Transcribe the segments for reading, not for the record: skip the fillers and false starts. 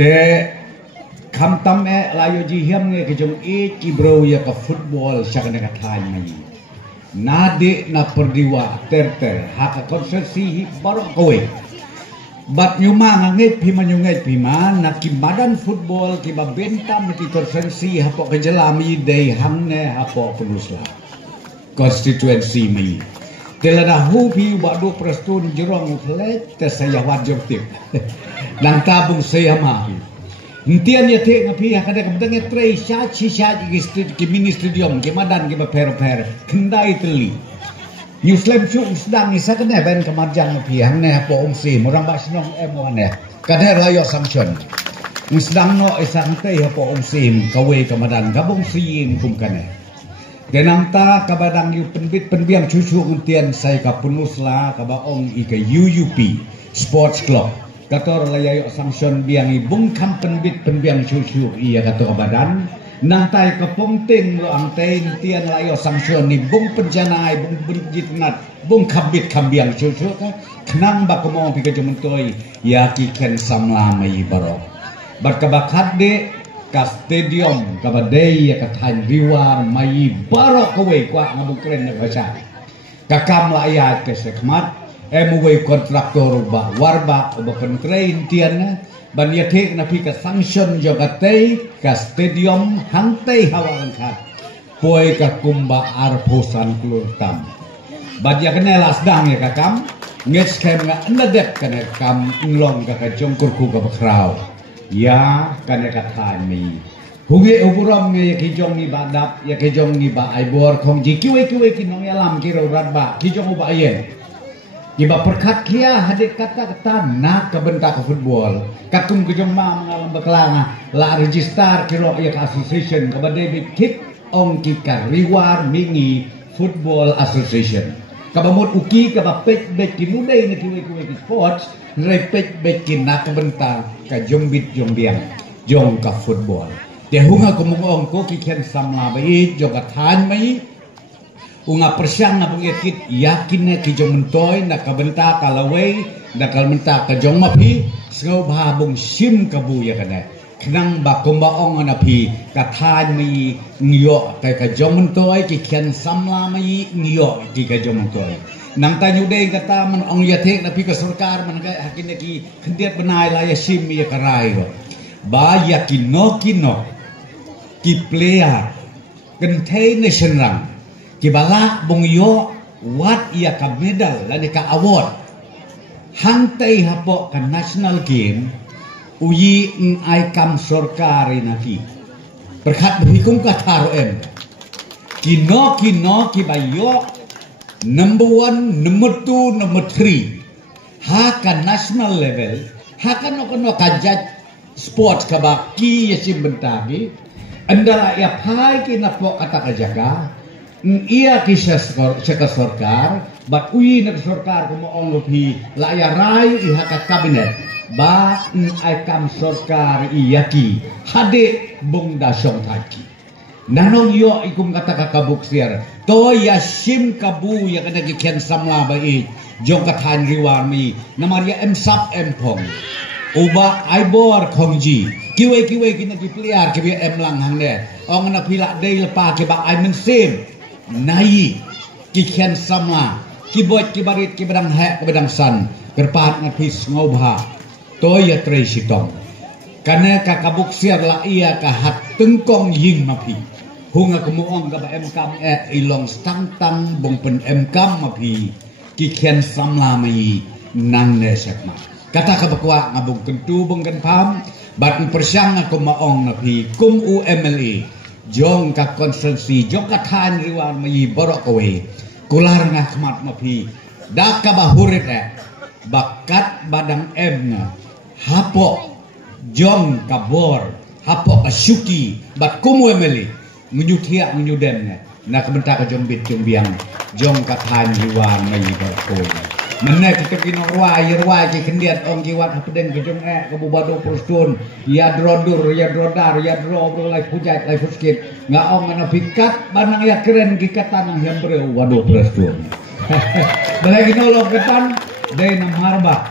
te kam tam layo ji hiam nge ke jong ki bro ya ka football sya ka thai mai nade na perdiwa ter haka konsensi baru kowe bat nyuma nget pima nyunget pima na kimadan football kiba bentam ki konsensi hapo kejelami dei hamne hapo penusla constituency mai telada hu pi badu prestun jerong flet te saya wajib tip nang tabung saya mahi Intian ya te ngapi hakada kabdang tre sha ki mini stadium ki madan ki per kendai teli New Slam chu sedang isa kene ben kamarjang ngapi hang ne po si murang ba sinong wane kada rayo sanction sedang no isang te po si kawe kamadan gabung si kum kane denang ta kabadang yu penbiang cucu untian sai ka punusla ka baong ika UUP Sports Club kator layayo sanction biang ibung kampen bit penbiang cucu iya kator badan nantai kepongting lo angtain tian layo sanction ni bung penjanai bung berjit nat bung kabit kambiang cucu ka kenang ba komong pi kejementoy ya ki ken samla mai baro berkabakat de ka stadium kabadei ya kathan riwar mai baro kowe kwa ngabung keren na baca kakam layat ke sekmat MW kontraktor ba warba ba pentrain tian ban ya thek na pi ka sanction jogatei ka stadium hangtei hawang khat poi ka kumba arposan klurtam ban ya kenela sedang ya kakam nges kem nga andadek kana kam nglong ka jongkur ku ka bakrau ya kana kathan mi huge uburam nge kijong ni badap ya kijong ni ba aibor khong ji kiwe kinong yalam kiro radba kijong ba ayen Iba perkat kia hadir kata nak kebentak ke football kakum kejong ma mengalam bekelanga la register kiro ya association kabadai kick ong kika riwar mingi football association kabamot uki kabapet bet kinudai na kiwe ki sports repet bet kina kebentak ka jombit jombiang jong ka football de hunga kumong ko kiken samla bai jogatan mai unga persyang na pengikit yakin na kijong mentoy na kabenta kalaway na kalmenta kajong mapi sengaw bahabong sim kabuya ka na kenang bakumbaong na pi kathan may ngiyo kay kajong mentoy kikian samla may ngiyo ki kajong mentoy nang tanyo day kata man ang yatek na pi kasurkar man kay hakin na ki kandiat banay laya sim iya karay ba yakino ki player kentay nation rang kibala bongyo wat ia ka medal lani ka award hangtay hapo ka national game uyi ng ay kam sorkari naki perkat berhikum ka taro em kino kibayo number 1 number 2 number 3 ha ka national level ha ka no kajat sports ka ba ki yasim bentagi andara ya pai kinapo kata kajaga iya kisah sorkar bat uyi nak sorkar kumoong lopi layarai ihakat kabinet ba ai kam sorkar iyaki hade bung dasong taki nanong yo ikum kata kakabuk siar to yasim kabu ya kada kikian samla bai jong kathan riwar mi namaria emsap empong uba aibor khongji kiwe kina kipliar kiwe emlang hangde ong na pila dei lepa ke ba ai mensim nai kikian sama kibot kibarit kibadang hek kibadang san kerpat ngapis ngobha toya trei sitong kana kakabuk siar la ia ka hat tengkong ying mapi hunga kemuong ka ba emkam ilong stang bong pen emkam mapi kikian samla mai nang ne sekma kata ka bakwa ngabung kentu bong kan pam bat persyang aku maong napi kum UMLA jong ka konsensi jong kathan riwan mai borok kowe kular ngakmat mapi dak ka bahurit bakat badang emna hapo jong ka bor hapo asyuki bat kumu emeli menyutia menyuden na kebentak ka jombit jombiang jong kathan riwan mai borok kowe menek kita kinong ruai ki kendiat ong kiwat hapeden ke jong ke bubado prostun ya drodur ya drodar ya dro lai pujat lai fuskit nga ong ana pikat banang ya keren kikatan ang hembre wado prostun balai kinolong ketan day na marba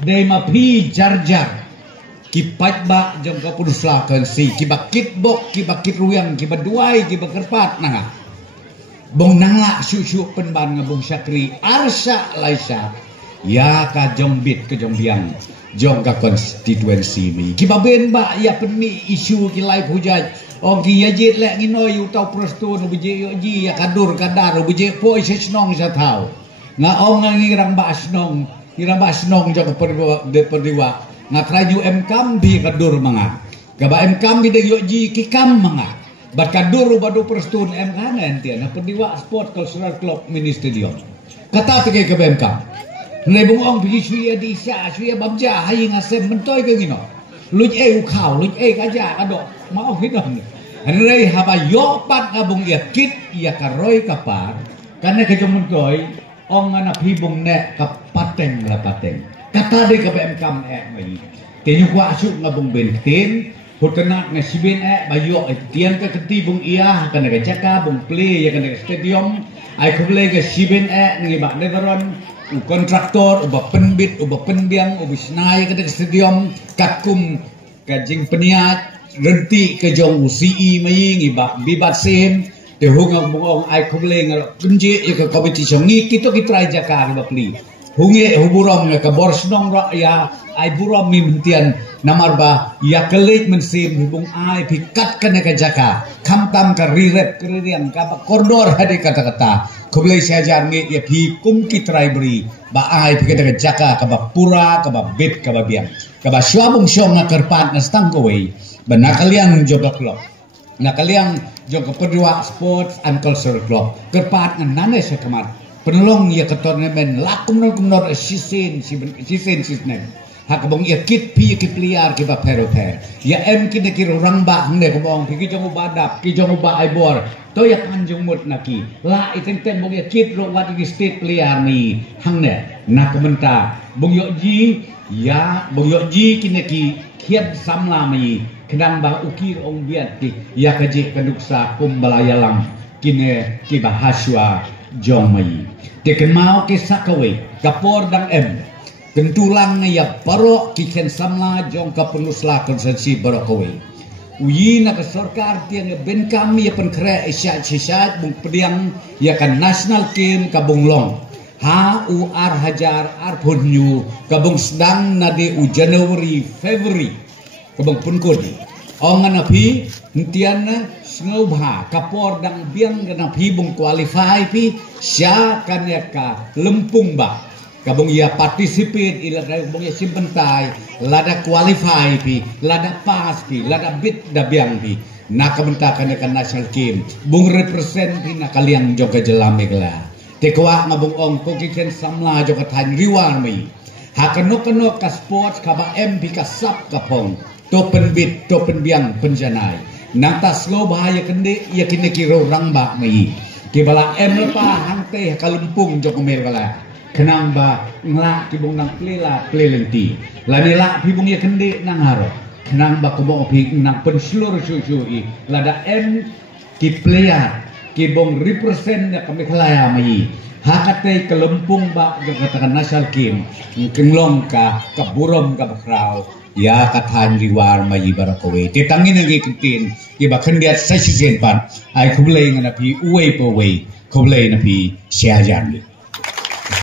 day mapi jarjar kipat ba jong ka punuslakan si kibakit bok kibakit ruyang kibaduay kibakerpat nanga bong nanga susu penban nga bong syakri arsa laisa ya ka jong bit ke jong biang jong ka konstituensi mi kibaben ba ya penmi isu ki live hujaj ong ki yajit lek nginoy utau prostun ubije yoji ya kadur kadar ubije po isnong sa tao nga ong ngirang ba asnong jong perdiwa nga kraju emkam bi kadur mga kaba emkam bi de yoji kikam mga bat kadur badu prostun emkanen tian perdiwa sport cultural club mini stadium kata te ke emkam lebong ong bi suya di sa suya babja hai ngasem mentoy ke ngino luj ukau luj kaja kado mau hinon rei haba yopat ngabung ya kit ya karoi kapar karena ke mentoy ong anak hibung ne kapateng la pateng kata de ke emkam mai tenyu kwa asuk ngabung bentin hotenak na sibin bayo tiang ke ketibung iya kana ke jaka bung play ya kana stadium ai kuble ke sibin ngi ba neveron kontraktor uba penbit uba penbiang uba snai ke stadium kakum kajing peniat renti ke jong UCI mai ngi ba bibat sim te hung bung ai kuble ngal kunji ke competition ngi kito kitrai jaka ba play hunge huburam nga kaborsnong ra ya ay buram mi mentian namarba ya kelik mensim hubung ay pikat kana ka jaka kamtam ka rirep kriang ka kordor hadi kata-kata kublai sajar ngi ya pi kum kitrai beri ba ay pikat ka jaka ka ba pura ka ba bit ka ba biang ka ba syabung syong nga kerpat na stang kawai ba nakaliang joga club nakaliang joga Perdiwa Sports and Cultural Club kerpat nga nanay sa kamat penolong ia ke tournament lakum nor sisin sisnen hakabong ia kit pi ki pliar ki ba pero per ya em ki ki rang ba ne kabong ki jong badap ki jong ba aibor to ya kanjung mut naki la iteng bong ia kit ro wat ki state pliar ni hang ne na komenta bong yo ji ya bong yo ji ki ne ki khiat samla mai kedang ba ukir ong biat ki ya kaji kaduksa kumbalaya lam kine ki bahaswa jong mai teken mau ke sakawai kapor dang em kentulang ya baro kiken samla jong ka penusla konsensi baro kawai uyi na ka sarkar tiang ben kami ya pen kre isya bung pediang ya kan national game kabung long ha u ar hajar ar punyu kabung sedang nade u January February kabung punkudi ongan api ntian ngobha kapor dang biang kana bung qualify pi sya kan ya ka lempung ba kabung ya participate ila kabung ya simpentai lada qualify pi lada pass pi lada bit da biang pi na kabentakan ka national game bung represent pi na kaliang joga jelame gela tekwa ngabung ong ko kiken samla joga than riwar mi hakano ka sports ka ba MP ka sap ka pong topen bit topen biang penjanai nang tas lo bahaya kende ya kini kiro rang ba mai kibala em lepa hangte kalempung jok mer kala kenang ba ngla kibung nang plela plelenti lanila bibung ya kende nang haro kenang ba kubong pi nang penslur susu lada em ki player kibong represent ya kami kelaya mai hakate kelempung ba jok katakan national game kenglong ka kaburom ka bakrau ya kathan riwar mai barakowe te tangin ngi kitin ki ba khandiat sa sisen pan ai khublei ngana pi uwe po we khublei na pi sya jan